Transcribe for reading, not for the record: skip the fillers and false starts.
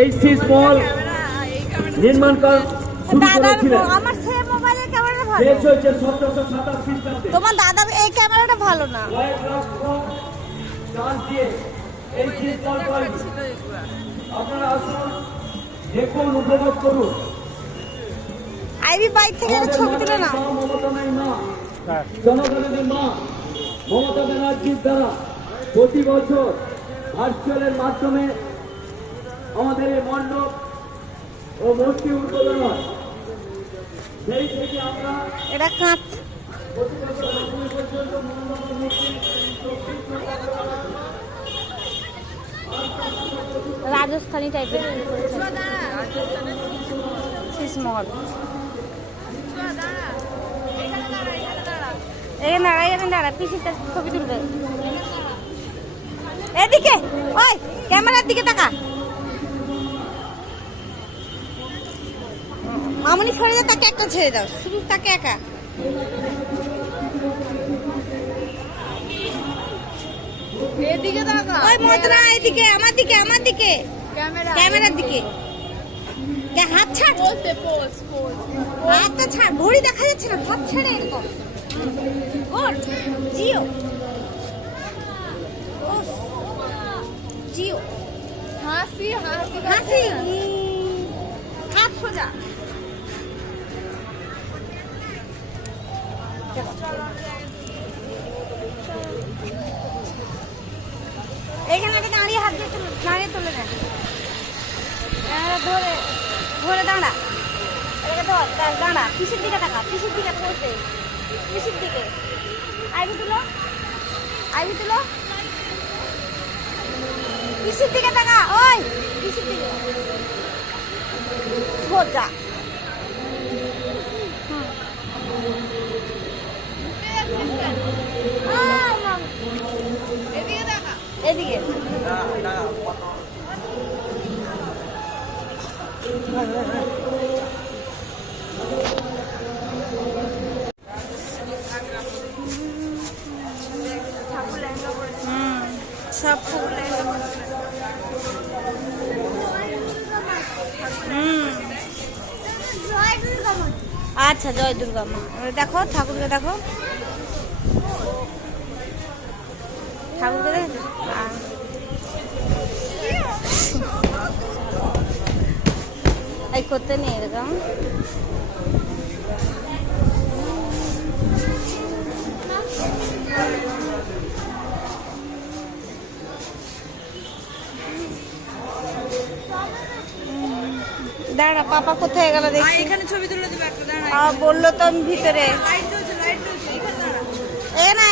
এই সিস মল নির্মাণ শুরু করেছিলেন। আমার সেই মোবাইলের ক্যামেরাটা ভালো। শেষ হয়েছে 1727 খ্রিস্টাব্দে। তোমার দাদা এই ক্যামেরাটা ভালো না। কয়েক লক্ষ টান দিয়ে এই সিস মল তৈরি। আপনারা আসুন, দেখুন, উপভোগ করুন। আইবি বাইক থেকে একটা ছবি তুলে না। জনগণের মা মমতা ব্যানার্জির দ্বারা প্রতি বছর ভার্চুয়ালের মাধ্যমে আমাদের এই মণ্ডপ ও মূর্তি উদ্বোধন হয়। সেই থেকে আমরা এটা কাঁচ প্রতি বছর পর্যন্ত মণ্ডপ ও মূর্তি রাজস্থানী টাইপের সিসমহল। এখানে দাঁড়া পিসিটা ছবি তুলবে। এদিকে ওই ক্যামেরার দিকে তাকা। মামুনি সরে যা, তাকে একটা ছেড়ে দাও, শুধু তাকে একা। এদিকে তাকা। ওই মদনা এদিকে, আমার দিকে, আমার দিকে, ক্যামেরার দিকে। হাত ছাড়, হাতটা ছাড়, ঘড়ি দেখা যাচ্ছে না, হাত ছেড়ে এরকম। গুড জিও, জিও হাসি হাসি হাসি, হাত সোজা। এইখানে একটা দাঁড়িয়ে হাত দিয়ে দাঁড়িয়ে তুলে নেন। ধরে ধরে দাঁড়া, এটাকে ধর, দাঁড়া, পিসির দিকে তাকা, পিসির দিকে পড়তে, পিসির দিকে। আইবি তুলো, আইবি তুলো, পিসির দিকে তাকা, ওই পিসির দিকে সোজা। এদিকে তাকা। এদিকে সব ঠাকুর আচ্ছা, জয় দুর্গা মা। এবার দেখো ঠাকুরকে, দেখো ঠাকুরকে দেখো। এই করতে নেই এরকম। দাঁড়া, পাপা কোথায় গেল দেখি। এখানে ছবি তুলে দেবে একটা, দাঁড়া। বললো তো আমি ভিতরে। লাইট জ্বলছে, লাইট জ্বলছে, এখানে দাঁড়া। এ না